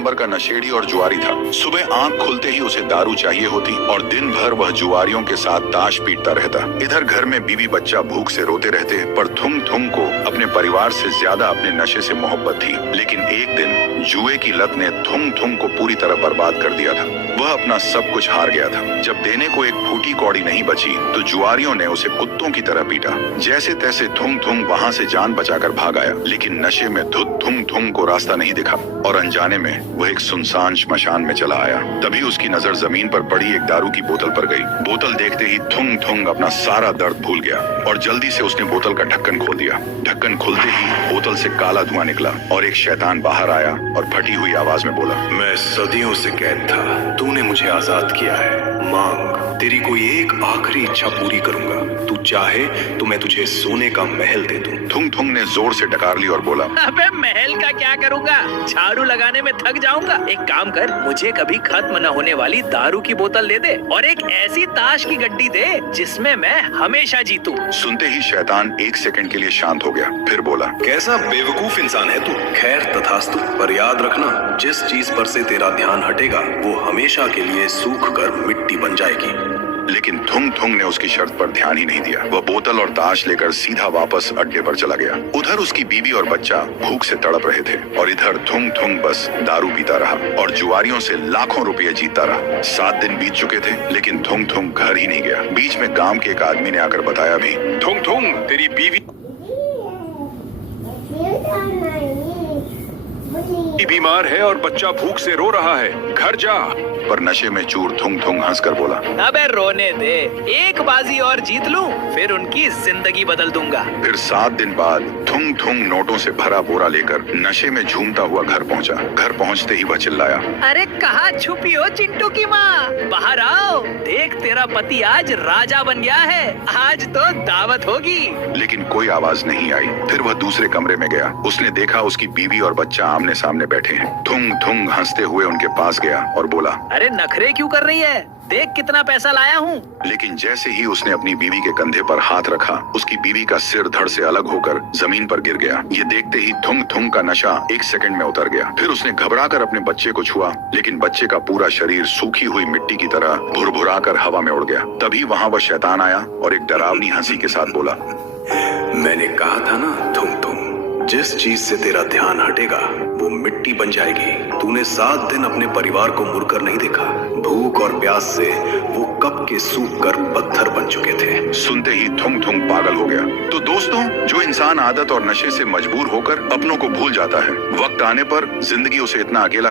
Number का नशेड़ी और जुआरी था। सुबह आंख खुलते ही उसे दारू चाहिए होती और दिन भर वह जुआरियों के साथ ताश पीटता रहता। इधर घर में बीवी बच्चा भूख से रोते रहते, पर थुंग थुंग को अपने परिवार से ज्यादा अपने नशे से मोहब्बत थी। लेकिन एक दिन जुए की लत ने थुंग थुंग को पूरी तरह बर्बाद कर दिया था। वह अपना सब कुछ हार गया था। जब देने को एक फूटी कौड़ी नहीं बची तो जुआरियों ने उसे कुत्तों की तरह पीटा। जैसे तैसे थुंग थुंग वहाँ से जान बचाकर भाग आया, लेकिन नशे में धुत थुंग थुंग को रास्ता नहीं दिखा और अनजाने में वह एक सुनसान श्मशान में चला आया। तभी उसकी नजर जमीन पर पड़ी एक दारू की बोतल पर गई। बोतल देखते ही थुंग थुंग अपना सारा दर्द भूल गया और जल्दी से उसने बोतल का ढक्कन खोल दिया। ढक्कन खुलते ही बोतल से काला धुआं निकला और एक शैतान बाहर आया और फटी हुई आवाज में बोला, मैं सदियों से कैद था, तूने मुझे आजाद किया है। मांग, तेरी कोई एक आखिरी इच्छा पूरी करूंगा। तू चाहे तो मैं तुझे सोने का महल दे दूं। थुंग थुंग ने जोर से डकार ली और बोला, अबे महल का क्या करूंगा, झाड़ू लगाने में थक जाऊंगा। एक काम कर, मुझे कभी खत्म न होने वाली दारू की बोतल दे दे और एक ऐसी ताश की गड्डी दे जिसमें मैं हमेशा जीतूं। सुनते ही शैतान एक सेकंड के लिए शांत हो गया, फिर बोला, कैसा बेवकूफ इंसान है तू। खैर तथास्तु, पर याद रखना, जिस चीज पर से तेरा ध्यान हटेगा वो हमेशा के लिए सूख कर मिट्टी बन जाएगी। लेकिन थुंग थुंग ने उसकी शर्त पर ध्यान ही नहीं दिया। वह बोतल और ताश लेकर सीधा वापस अड्डे पर चला गया। उधर उसकी बीवी और बच्चा भूख से तड़प रहे थे और इधर थुंग थुंग बस दारू पीता रहा और जुआरियों से लाखों रुपए जीतता रहा। 7 दिन बीत चुके थे, लेकिन थुंग थुंग घर ही नहीं गया। बीच में गांव के एक आदमी ने आकर बताया भी, थुंग थुंग, तेरी बीवी बीमार है और बच्चा भूख से रो रहा है, घर जा। पर नशे में चूर थुंग थुंग हंसकर बोला, अबे रोने दे, एक बाजी और जीत लूं, फिर उनकी जिंदगी बदल दूंगा। फिर 7 दिन बाद थुंग थुंग नोटों से भरा बोरा लेकर नशे में झूमता हुआ घर पहुंचा। घर पहुंचते ही वह चिल्लाया, अरे कहाँ छुपी हो चिंटू की माँ, बाहर आओ, देख तेरा पति आज राजा बन गया है, आज तो दावत होगी। लेकिन कोई आवाज नहीं आई। फिर वह दूसरे कमरे में गया। उसने देखा उसकी बीवी और बच्चा आमने सामने बैठे हैं। थुंग थुंग हंसते हुए उनके पास गया और बोला, अरे नखरे क्यों कर रही है, देख कितना पैसा लाया हूँ। लेकिन जैसे ही उसने अपनी बीवी के कंधे पर हाथ रखा, उसकी बीवी का सिर धड़ से अलग होकर जमीन पर गिर गया। ये देखते ही थुंग थुंग का नशा एक सेकंड में उतर गया। फिर उसने घबराकर अपने बच्चे को छुआ, लेकिन बच्चे का पूरा शरीर सूखी हुई मिट्टी की तरह भुरभुराकर हवा में उड़ गया। तभी वहाँ वह शैतान आया और एक डरावनी हंसी के साथ बोला, मैंने कहा था ना थुंग थुंग, जिस चीज से तेरा ध्यान हटेगा वो मिट्टी बन जाएगी। तूने 7 दिन अपने परिवार को मुड़कर नहीं देखा। भूख और प्यास से वो कब के सूख कर पत्थर बन चुके थे। सुनते ही थुंग थुंग पागल हो गया। तो दोस्तों, जो इंसान आदत और नशे से मजबूर होकर अपनों को भूल जाता है, वक्त आने पर जिंदगी उसे इतना अकेला